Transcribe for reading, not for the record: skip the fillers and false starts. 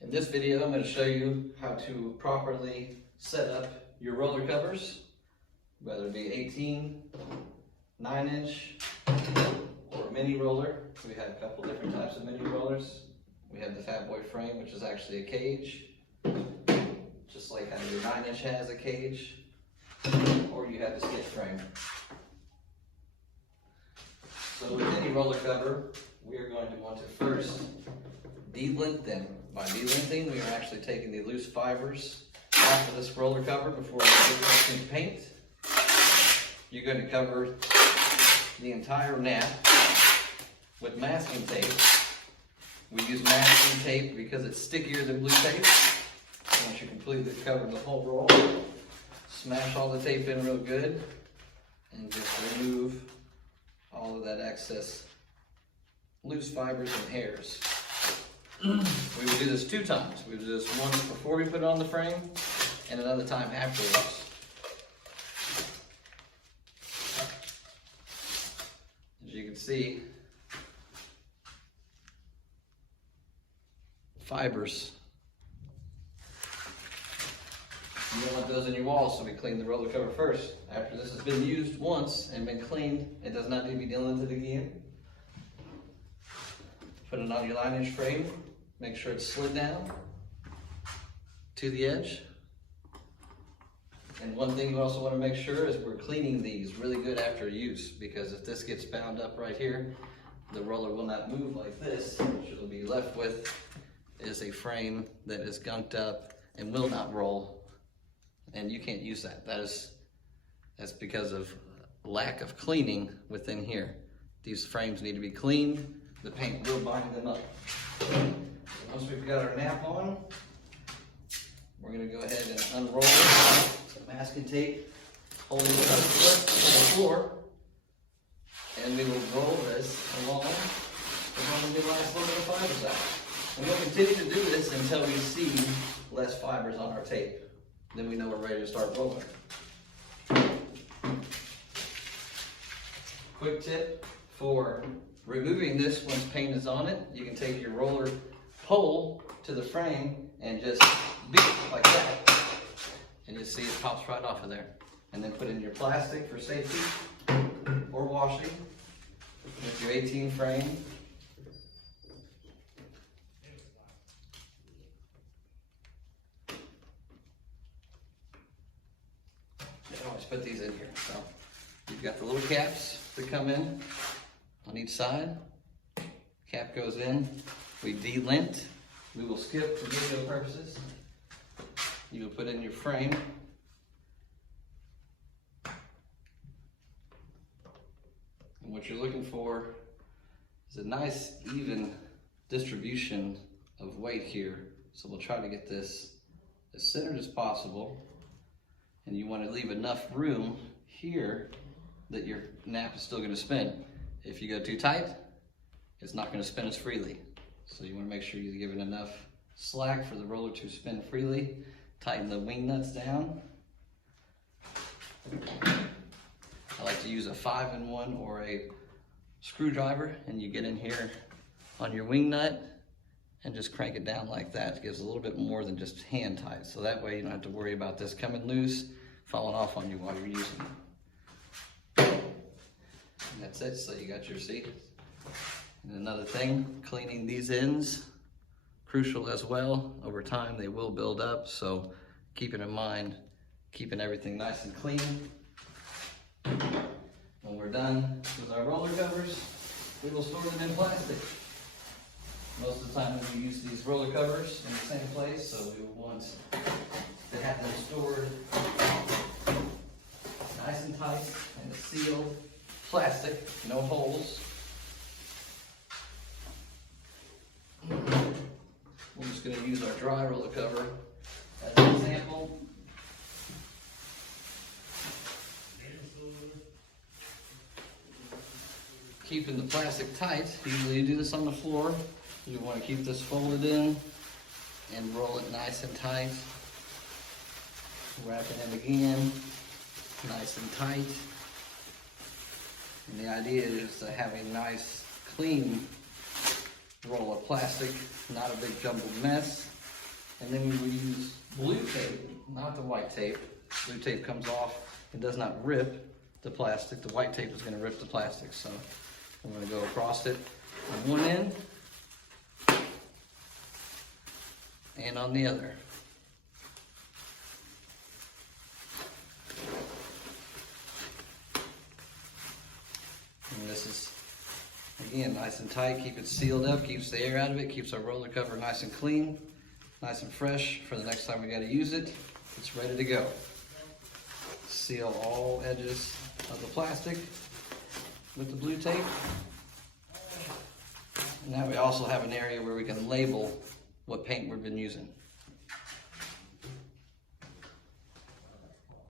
In this video, I'm going to show you how to properly set up your roller covers, whether it be 18, 9-inch, or a mini roller. We have a couple different types of mini rollers. We have the Fat Boy frame, which is actually a cage, just like how your 9-inch has a cage, or you have the skid frame. So with any roller cover, we are going to want to first delint them. By delinting, we are actually taking the loose fibers off of this roller cover before we get into paint. You're going to cover the entire nap with masking tape. We use masking tape because it's stickier than blue tape. Once you completely cover the whole roll, smash all the tape in real good and just remove all of that excess loose fibers and hairs. We will do this 2 times. We will do this once before we put it on the frame and another time afterwards. As you can see, fibers. You don't want those in your walls, so we clean the roller cover first. After this has been used once and been cleaned, it does not need to be delinted again. Put it on your 9-inch frame. Make sure it's slid down to the edge. And one thing you also want to make sure is we're cleaning these really good after use, because if this gets bound up right here, the roller will not move like this. What you'll be left with is a frame that is gunked up and will not roll, and you can't use that. That's because of lack of cleaning within here. These frames need to be cleaned. The paint will bind them up. Once we've got our nap on, we're going to go ahead and unroll some masking tape, holding it on the floor, and we will roll this along as long as we last a little bit of fibers out. And we'll continue to do this until we see less fibers on our tape. Then we know we're ready to start rolling. Quick tip for removing this once paint is on it: you can take your roller pole to the frame and just beat it like that, and you see it pops right off of there. And then put in your plastic for safety or washing with your 18 frame. I always put these in here. So you've got the little caps that come in on each side. Cap goes in. We delint. We will skip for video purposes. You will put in your frame. And what you're looking for is a nice even distribution of weight here. So we'll try to get this as centered as possible. And you want to leave enough room here that your nap is still going to spin. If you go too tight, it's not going to spin as freely. So you want to make sure you're giving enough slack for the roller to spin freely. Tighten the wing nuts down. I like to use a 5-in-1 or a screwdriver, and you get in here on your wing nut and just crank it down like that. It gives a little bit more than just hand tight. So that way you don't have to worry about this coming loose, falling off on you while you're using it. And that's it. So you got your seat. And another thing, cleaning these ends, crucial as well. Over time they will build up, so keep it in mind, keeping everything nice and clean. When we're done with our roller covers, we will store them in plastic. Most of the time we use these roller covers in the same place, so we will want to have them stored nice and tight in a sealed plastic, no holes. We're just going to use our dry roller cover as an example. Keeping the plastic tight, usually you do this on the floor. You want to keep this folded in and roll it nice and tight. Wrap it in again, nice and tight. And the idea is to have a nice, clean roll of plastic, not a big jumbled mess. And then we will use blue tape, not the white tape. Blue tape comes off, it does not rip the plastic. The white tape is gonna rip the plastic. So I'm gonna go across it on one end and on the other. And this is, again, nice and tight, keep it sealed up, keeps the air out of it, keeps our roller cover nice and clean, nice and fresh for the next time we gotta use it. It's ready to go. Seal all edges of the plastic with the blue tape. And now we also have an area where we can label what paint we've been using.